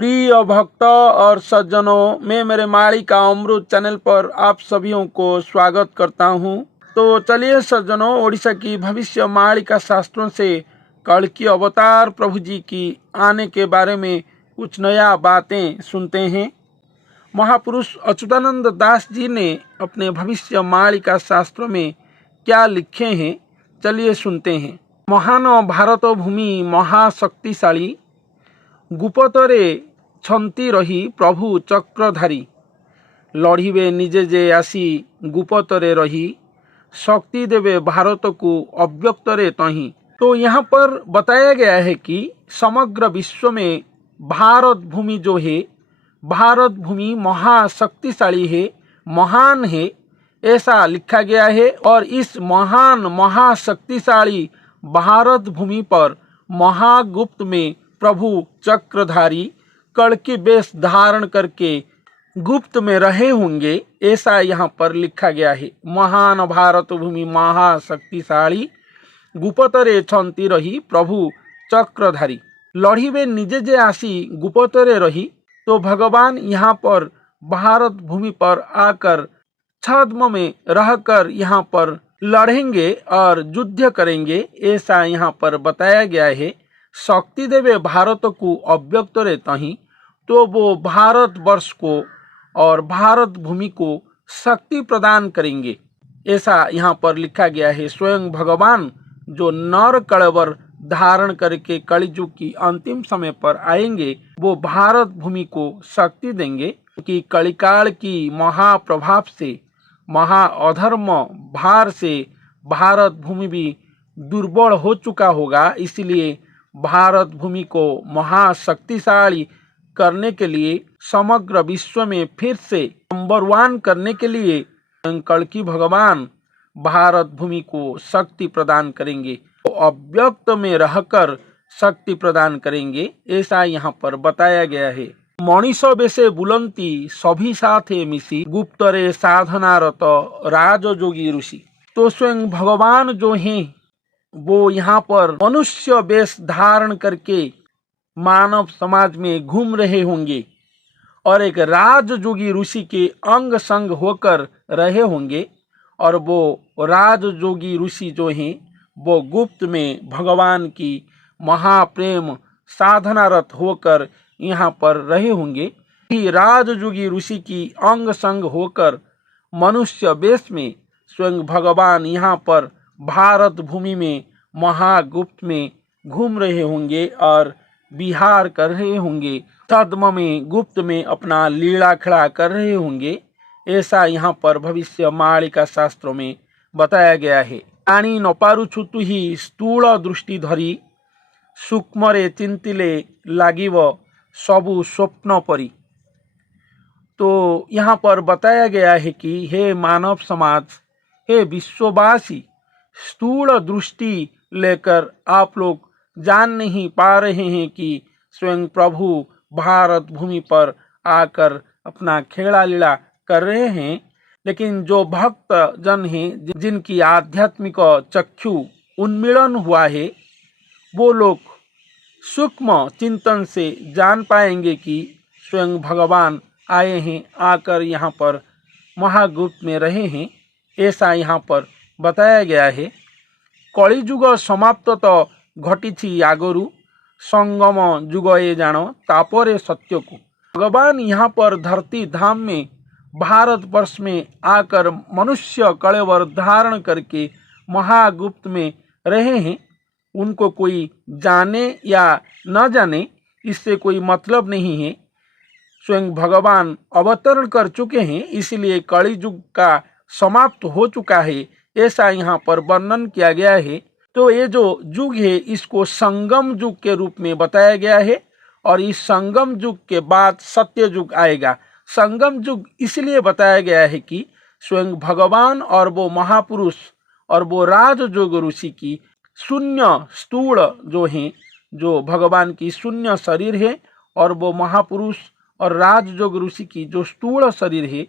प्रिय भक्त और सज्जनों, मैं मेरे मालिका अमृत चैनल पर आप सभी को स्वागत करता हूं। तो चलिए सज्जनों, ओडिशा की भविष्य मालिका शास्त्रों से कल की अवतार प्रभु जी की आने के बारे में कुछ नया बातें सुनते हैं। महापुरुष अच्युतानंद दास जी ने अपने भविष्य मालिका शास्त्रों में क्या लिखे हैं, चलिए सुनते हैं। महान भारत भूमि महाशक्तिशाली, गुप्तरे छंती रही प्रभु चक्रधारी, लड़िबे निजे जे आसी गुप्तरे रही, शक्ति देवे भारत को अव्यक्तरे तही। तो यहाँ पर बताया गया है कि समग्र विश्व में भारत भूमि जो है, भारत भूमि महाशक्तिशाली है, महान है, ऐसा लिखा गया है। और इस महान महाशक्तिशाली भारत भूमि पर महागुप्त में प्रभु चक्रधारी कड़ की वेश धारण करके गुप्त में रहे होंगे, ऐसा यहाँ पर लिखा गया है। महान भारत भूमि महाशक्तिशाली, गुप्तरे छंती रही प्रभु चक्रधारी, लड़िबे निजे जे आसी गुप्तरे रही। तो भगवान यहाँ पर भारत भूमि पर आकर छद्म में रहकर यहाँ पर लड़ेंगे और युद्ध करेंगे, ऐसा यहाँ पर बताया गया है। शक्ति देवे भारत को अव्यक्त रहता ही, तो वो भारत वर्ष को और भारत भूमि को शक्ति प्रदान करेंगे, ऐसा यहाँ पर लिखा गया है। स्वयं भगवान जो नर कलेवर धारण करके कलियुग की अंतिम समय पर आएंगे, वो भारत भूमि को शक्ति देंगे कि कलिकाल की महाप्रभाव से, महा अधर्म भार से भारत भूमि भी दुर्बल हो चुका होगा। इसलिए भारत भूमि को महाशक्तिशाली करने के लिए, समग्र विश्व में फिर से नंबर 1 करने के लिए कल्कि भगवान भारत भूमि को शक्ति प्रदान करेंगे, तो अव्यक्त में रहकर शक्ति प्रदान करेंगे, ऐसा यहाँ पर बताया गया है। मनीष बेसे बुलंती सभी साथे मिसी, गुप्तरे साधनारत राजयोगी ऋषि। तो स्वयं भगवान जो हैं, वो यहाँ पर मनुष्य वेश धारण करके मानव समाज में घूम रहे होंगे और एक राजयोगी ऋषि के अंग संग होकर रहे होंगे। और वो राजयोगी ऋषि जो हैं, वो गुप्त में भगवान की महाप्रेम साधनारत होकर यहाँ पर रहे होंगे। राजयोगी ऋषि की अंग संग होकर मनुष्य वेश में स्वयं भगवान यहाँ पर भारत भूमि में महागुप्त में घूम रहे होंगे और विहार कर रहे होंगे, छद्म में गुप्त में अपना लीला खड़ा कर रहे होंगे, ऐसा यहाँ पर भविष्य मालिका शास्त्रों में बताया गया है। आनी नपारुछु तुही स्थूल दृष्टि धरी, सूक्ष्मरे चिंतिले लागिव सबु स्वप्न परी। तो यहाँ पर बताया गया है कि हे मानव समाज, हे विश्ववासी, स्थूल दृष्टि लेकर आप लोग जान नहीं पा रहे हैं कि स्वयं प्रभु भारत भूमि पर आकर अपना खेला लीला कर रहे हैं। लेकिन जो भक्त जन हैं, जिनकी आध्यात्मिक चक्षु उन्मीलन हुआ है, वो लोग सूक्ष्म चिंतन से जान पाएंगे कि स्वयं भगवान आए हैं, आकर यहाँ पर महागुप्त में रहे हैं, ऐसा यहाँ पर बताया गया है। कलिजुग समाप्त तो घटी आगरु, संगम जुग ये जानो तापरे सत्य को। भगवान यहाँ पर धरती धाम में भारत वर्ष में आकर मनुष्य कलेवर धारण करके महागुप्त में रहे हैं। उनको कोई जाने या न जाने, इससे कोई मतलब नहीं है। स्वयं भगवान अवतरण कर चुके हैं, इसलिए कलियुग का समाप्त हो चुका है, ऐसा यहाँ पर वर्णन किया गया है। तो ये जो युग है, इसको संगम युग के रूप में बताया गया है और इस संगम युग के बाद सत्य युग आएगा। संगम युग इसलिए बताया गया है कि स्वयं भगवान और वो महापुरुष और वो राजयोग ऋषि की शून्य स्थूल जो हैं, जो भगवान की शून्य शरीर है और वो महापुरुष और राजयोग ऋषि की जो स्थूल शरीर है,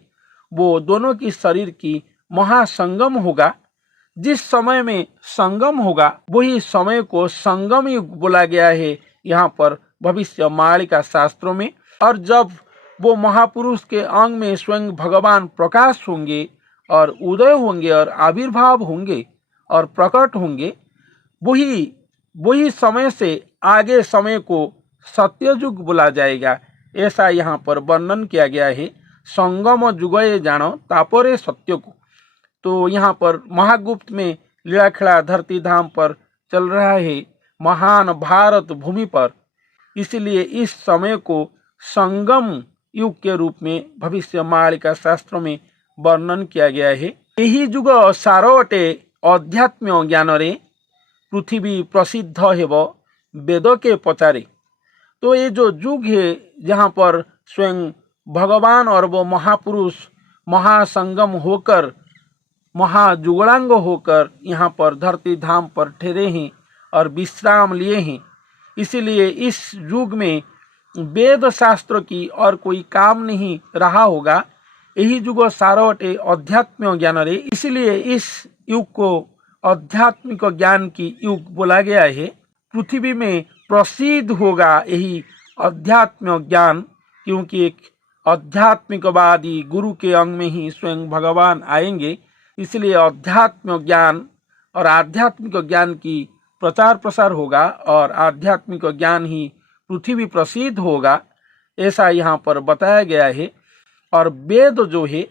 वो दोनों की शरीर की महासंगम होगा। जिस समय में संगम होगा, वही समय को संगम युग बोला गया है यहाँ पर भविष्य मालिका शास्त्रों में। और जब वो महापुरुष के अंग में स्वयं भगवान प्रकाश होंगे और उदय होंगे और आविर्भाव होंगे और प्रकट होंगे, वही वही समय से आगे समय को सत्ययुग बोला जाएगा। ऐसा यहाँ पर वर्णन किया गया है। संगम जुगये जानो तापरे सत्य को। तो यहाँ पर महागुप्त में लीलाखेला धरती धाम पर चल रहा है, महान भारत भूमि पर। इसलिए इस समय को संगम युग के रूप में भविष्यवाणी शास्त्रों में वर्णन किया गया है। यही युग सारो अटे अध्यात्म ज्ञान रे पृथ्वी प्रसिद्ध हेब वेद के पचारे। तो ये जो युग है जहाँ पर स्वयं भगवान और वो महापुरुष महासंगम होकर महाजुगड़ांग होकर यहाँ पर धरती धाम पर ठहरे हैं और विश्राम लिए हैं, इसीलिए इस युग में वेद शास्त्र की और कोई काम नहीं रहा होगा। यही युग सारोटे अध्यात्म ज्ञान रे, इसलिए इस युग को आध्यात्मिक ज्ञान की युग बोला गया है। पृथ्वी में प्रसिद्ध होगा यही अध्यात्म ज्ञान, क्योंकि एक आध्यात्मिकवादी गुरु के अंग में ही स्वयं भगवान आएंगे। इसलिए अध्यात्म ज्ञान और आध्यात्मिक ज्ञान की प्रचार प्रसार होगा और आध्यात्मिक ज्ञान ही पृथ्वी प्रसिद्ध होगा, ऐसा यहाँ पर बताया गया है। और वेद जो है,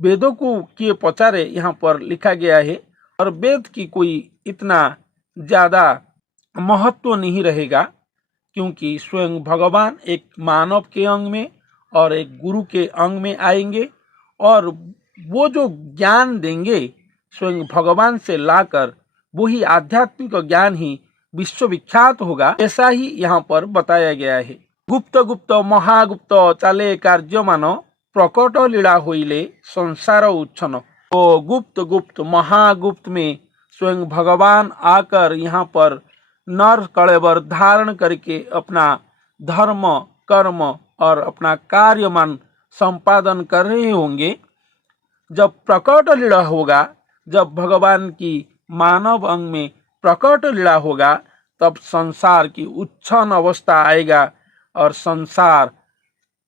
वेदों को के पचारे यहाँ पर लिखा गया है। और वेद की कोई इतना ज़्यादा महत्व नहीं रहेगा, क्योंकि स्वयं भगवान एक मानव के अंग में और एक गुरु के अंग में आएंगे और वो जो ज्ञान देंगे स्वयं भगवान से लाकर, वही आध्यात्मिक ज्ञान ही विश्वविख्यात होगा, ऐसा ही यहाँ पर बताया गया है। गुप्त गुप्त महागुप्त चाले कार्य मान प्रकट लीला होइले संसार उच्छन। तो गुप्त गुप्त महागुप्त में स्वयं भगवान आकर यहाँ पर नर कलेवर धारण करके अपना धर्म कर्म और अपना कार्यमान संपादन कर रहे होंगे। जब प्रकट लीला होगा, जब भगवान की मानव अंग में प्रकट लीला होगा, तब संसार की उच्छन अवस्था आएगा और संसार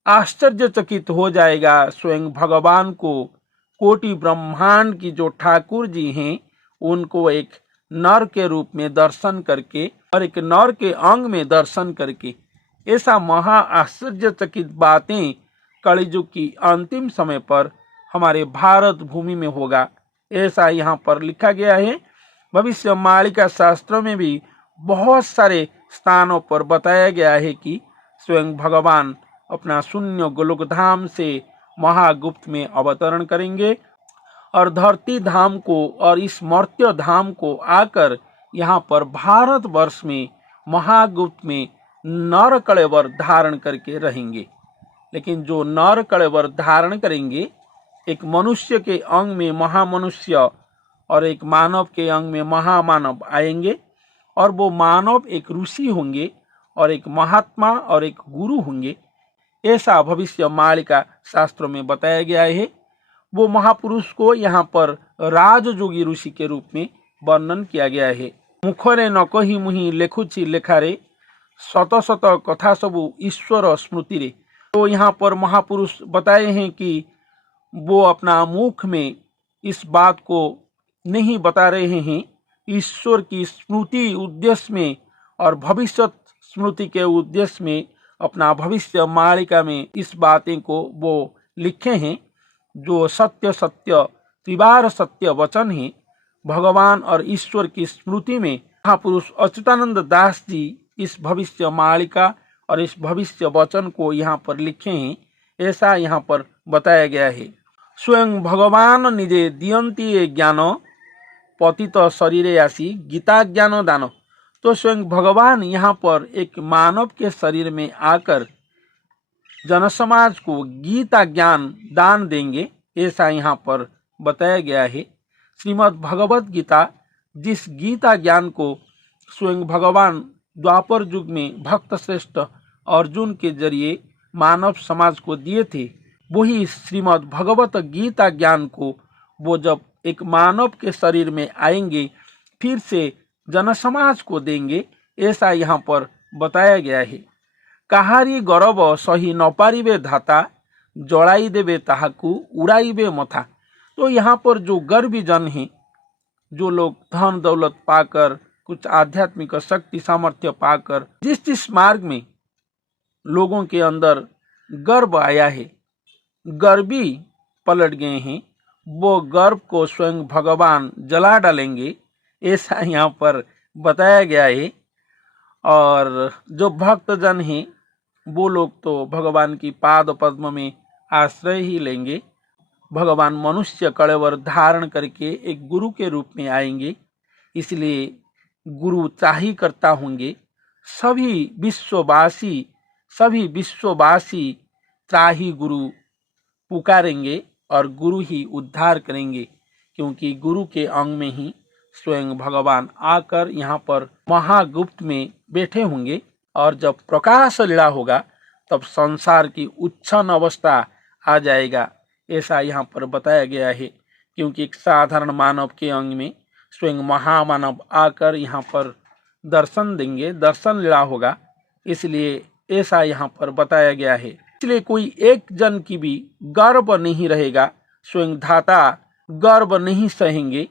आश्चर्यचकित हो जाएगा। स्वयं भगवान को कोटि ब्रह्मांड की जो ठाकुर जी हैं, उनको एक नर के रूप में दर्शन करके और एक नर के अंग में दर्शन करके, ऐसा महा आश्चर्यचकित बातें कलियुग की अंतिम समय पर हमारे भारत भूमि में होगा, ऐसा यहाँ पर लिखा गया है। भविष्यवाणी शास्त्रों में भी बहुत सारे स्थानों पर बताया गया है कि स्वयं भगवान अपना शून्य गोलोक धाम से महागुप्त में अवतरण करेंगे और धरती धाम को और इस मर्त्य धाम को आकर यहाँ पर भारत वर्ष में महागुप्त में नर कलेवर धारण करके रहेंगे। लेकिन जो नर कलेवर धारण करेंगे, एक मनुष्य के अंग में महामनुष्य और एक मानव के अंग में महामानव आएंगे और वो मानव एक ऋषि होंगे और एक महात्मा और एक गुरु होंगे, ऐसा भविष्यवाणी शास्त्रों में बताया गया है। वो महापुरुष को यहाँ पर राजयोगी ऋषि के रूप में वर्णन किया गया है। मुखरे न कही मुहि लेखुछि लेखारे शत शत कथा सबु ईश्वर स्मृति रे। तो यहाँ पर महापुरुष बताए हैं कि वो अपना मुख में इस बात को नहीं बता रहे हैं, ईश्वर की स्मृति उद्देश्य में और भविष्य स्मृति के उद्देश्य में अपना भविष्यवाणी में इस बातें को वो लिखे हैं। जो सत्य सत्य त्रिवार सत्य वचन है, भगवान और ईश्वर की स्मृति में महापुरुष अच्युतानंद दास जी इस भविष्यवाणी और इस भविष्य वचन को यहाँ पर लिखे हैं, ऐसा यहाँ पर बताया गया है। स्वयं भगवान निजे दियंती ज्ञान पतित शरीरे आसी गीता ज्ञान दान। तो स्वयं भगवान यहाँ पर एक मानव के शरीर में आकर जनसमाज को गीता ज्ञान दान देंगे, ऐसा यहाँ पर बताया गया है। श्रीमद् भगवत गीता, जिस गीता ज्ञान को स्वयं भगवान द्वापर युग में भक्त श्रेष्ठ अर्जुन के जरिए मानव समाज को दिए थे, वही श्रीमद् भगवत गीता ज्ञान को वो जब एक मानव के शरीर में आएंगे फिर से जनसमाज को देंगे, ऐसा यहाँ पर बताया गया है। କାହାରି ଗରବ सही न पारिबे धाता, जड़ाई देवे ताहाकू उड़ाइबे मथा। तो यहाँ पर जो गर्वी जन हैं, जो लोग धन दौलत पाकर, कुछ आध्यात्मिक शक्ति सामर्थ्य पाकर जिस जिस मार्ग में लोगों के अंदर गर्व आया है, गर्वी पलट गए हैं, वो गर्व को स्वयं भगवान जला डालेंगे, ऐसा यहाँ पर बताया गया है। और जो भक्तजन हैं वो लोग तो भगवान की पाद पद्म में आश्रय ही लेंगे। भगवान मनुष्य कलेवर धारण करके एक गुरु के रूप में आएंगे, इसलिए गुरु त्राही करता होंगे। सभी विश्ववासी त्राही गुरु पुकारेंगे और गुरु ही उद्धार करेंगे, क्योंकि गुरु के अंग में ही स्वयं भगवान आकर यहाँ पर महागुप्त में बैठे होंगे। और जब प्रकाश लीला होगा तब संसार की उच्छन अवस्था आ जाएगा, ऐसा यहाँ पर बताया गया है। क्योंकि एक साधारण मानव के अंग में स्वयं महामानव आकर यहाँ पर दर्शन देंगे, दर्शन लीला होगा, इसलिए ऐसा यहाँ पर बताया गया है। इसलिए कोई एक जन की भी गर्व नहीं रहेगा, स्वयं धाता गर्व नहीं सहेंगे,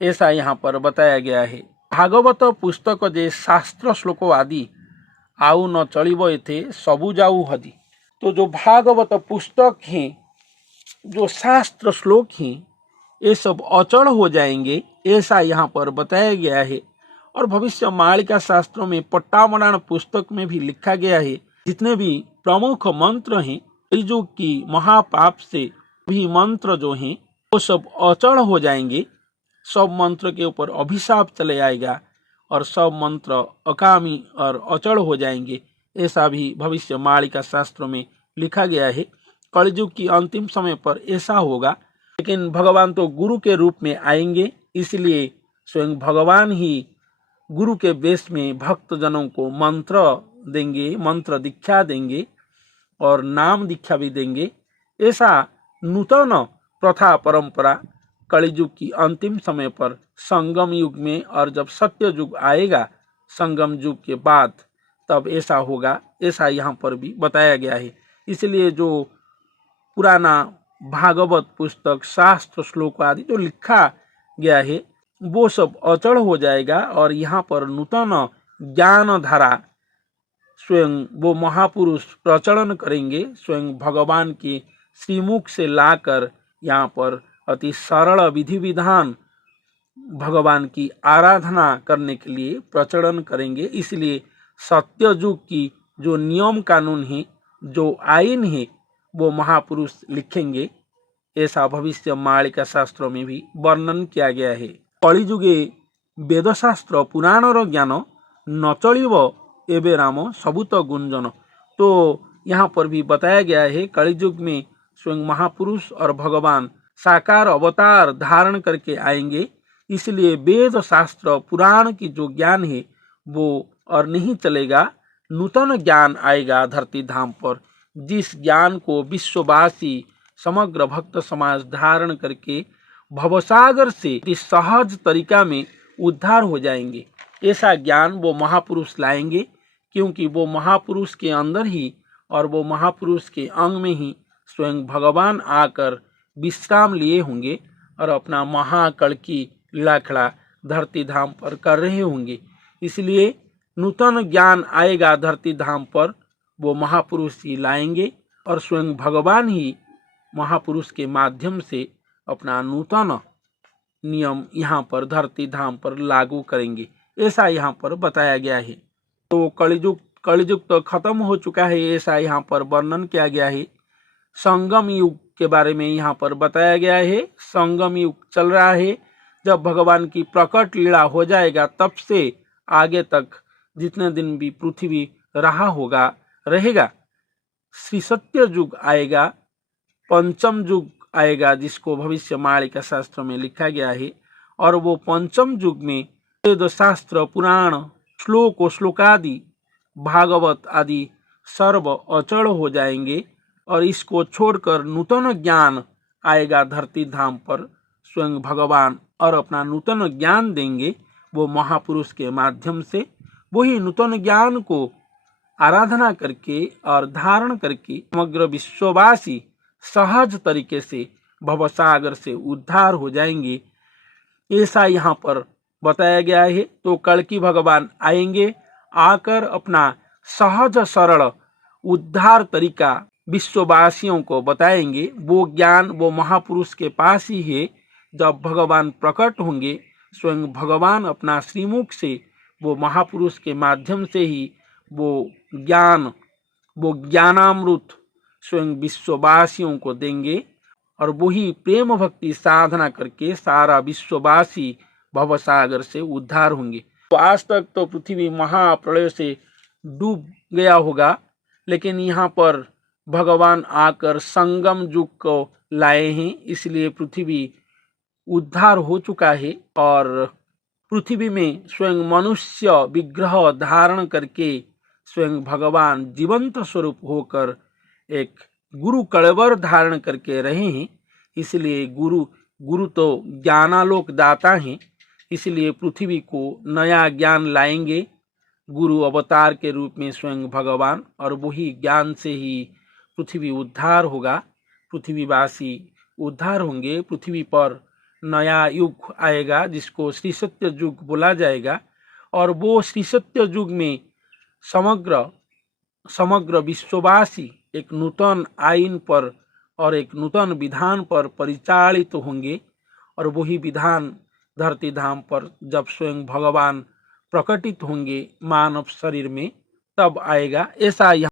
ऐसा यहाँ पर बताया गया है। भागवत पुस्तक जे शास्त्र श्लोक आदि आउ न चलिब एथे सबु जाऊ हदी। तो जो भागवत पुस्तक हैं, जो शास्त्र श्लोक हैं, ये सब अचल हो जाएंगे, ऐसा यहाँ पर बताया गया है। और भविष्य मालिका शास्त्रों में पट्टामराण पुस्तक में भी लिखा गया है, जितने भी प्रमुख मंत्र हैं, जो कि महापाप से भी मंत्र जो हैं वो सब अचल हो जाएंगे। सब मंत्र के ऊपर अभिशाप चले आएगा और सब मंत्र अकामी और अचल हो जाएंगे, ऐसा भी भविष्य मालिका शास्त्रों में लिखा गया है। कलयुग की अंतिम समय पर ऐसा होगा, लेकिन भगवान तो गुरु के रूप में आएंगे, इसलिए स्वयं भगवान ही गुरु के वेश में भक्तजनों को मंत्र देंगे, मंत्र दीक्षा देंगे और नाम दीक्षा भी देंगे। ऐसा नूतन प्रथा परंपरा कलियुग की अंतिम समय पर संगम युग में, और जब सत्य युग आएगा संगम युग के बाद, तब ऐसा होगा, ऐसा यहाँ पर भी बताया गया है। इसलिए जो पुराना भागवत पुस्तक शास्त्र श्लोक आदि जो लिखा गया है वो सब अचल हो जाएगा और यहाँ पर नूतन ज्ञान धारा स्वयं वो महापुरुष प्रचलन करेंगे। स्वयं भगवान के श्रीमुख से लाकर यहाँ पर अति सरल विधि विधान भगवान की आराधना करने के लिए प्रचलन करेंगे। इसलिए सत्य युग की जो नियम कानून है, जो आईन है, वो महापुरुष लिखेंगे, ऐसा भविष्य मालिका शास्त्रों में भी वर्णन किया गया है। कलिजुगे वेदशास्त्र पुराणर ज्ञान न चलिब एबे राम सबूत गुंजन। तो यहाँ पर भी बताया गया है, कलियुग में स्वयं महापुरुष और भगवान साकार अवतार धारण करके आएंगे, इसलिए वेद शास्त्र पुराण की जो ज्ञान है वो और नहीं चलेगा, नूतन ज्ञान आएगा धरती धाम पर, जिस ज्ञान को विश्ववासी समग्र भक्त समाज धारण करके भवसागर से सहज तरीका में उद्धार हो जाएंगे। ऐसा ज्ञान वो महापुरुष लाएंगे, क्योंकि वो महापुरुष के अंदर ही और वो महापुरुष के अंग में ही स्वयं भगवान आकर विश्राम लिए होंगे और अपना महाकल की लीलाखड़ा धरती धाम पर कर रहे होंगे। इसलिए नूतन ज्ञान आएगा धरती धाम पर, वो महापुरुष ही लाएंगे और स्वयं भगवान ही महापुरुष के माध्यम से अपना नूतन नियम यहाँ पर धरती धाम पर लागू करेंगे, ऐसा यहाँ पर बताया गया है। तो कलियुग तो खत्म हो चुका है, ऐसा यहाँ पर वर्णन किया गया है। संगम युग के बारे में यहाँ पर बताया गया है। संगम युग चल रहा है, जब भगवान की प्रकट लीला हो जाएगा तब से आगे तक जितने दिन भी पृथ्वी रहेगा, श्री सत्य युग आएगा, पंचम युग आएगा, जिसको भविष्य मालिका शास्त्र में लिखा गया है। और वो पंचम युग में वेद शास्त्र पुराण श्लोक श्लोकादि भागवत आदि सर्व अचल हो जाएंगे और इसको छोड़कर नूतन ज्ञान आएगा धरती धाम पर। स्वयं भगवान और अपना नूतन ज्ञान देंगे वो महापुरुष के माध्यम से। वही नूतन ज्ञान को आराधना करके और धारण करके समग्र विश्ववासी सहज तरीके से भवसागर से उद्धार हो जाएंगे, ऐसा यहाँ पर बताया गया है। तो कल्कि भगवान आएंगे, आकर अपना सहज सरल उद्धार तरीका विश्ववासियों को बताएंगे। वो ज्ञान वो महापुरुष के पास ही है। जब भगवान प्रकट होंगे, स्वयं भगवान अपना श्रीमुख से वो महापुरुष के माध्यम से ही वो ज्ञान वो ज्ञानामृत स्वयं विश्ववासियों को देंगे और वही प्रेम भक्ति साधना करके सारा विश्ववासी भवसागर से उद्धार होंगे। तो आज तक तो पृथ्वी महाप्रलय से डूब गया होगा, लेकिन यहाँ पर भगवान आकर संगम युग को लाए हैं, इसलिए पृथ्वी उद्धार हो चुका है। और पृथ्वी में स्वयं मनुष्य विग्रह धारण करके स्वयं भगवान जीवंत स्वरूप होकर एक गुरु कड़वर धारण करके रहे हैं। इसलिए गुरु तो ज्ञानालोक दाता हैं, इसलिए पृथ्वी को नया ज्ञान लाएंगे गुरु अवतार के रूप में स्वयं भगवान, और वही ज्ञान से ही पृथ्वी उद्धार होगा, पृथ्वीवासी उद्धार होंगे। पृथ्वी पर नया युग आएगा जिसको श्री सत्य युग बोला जाएगा, और वो श्री सत्य युग में समग्र विश्ववासी एक नूतन आईन पर और एक नूतन विधान पर परिचालित होंगे। और वही विधान धरती धाम पर जब स्वयं भगवान प्रकटित होंगे मानव शरीर में, तब आएगा। ऐसा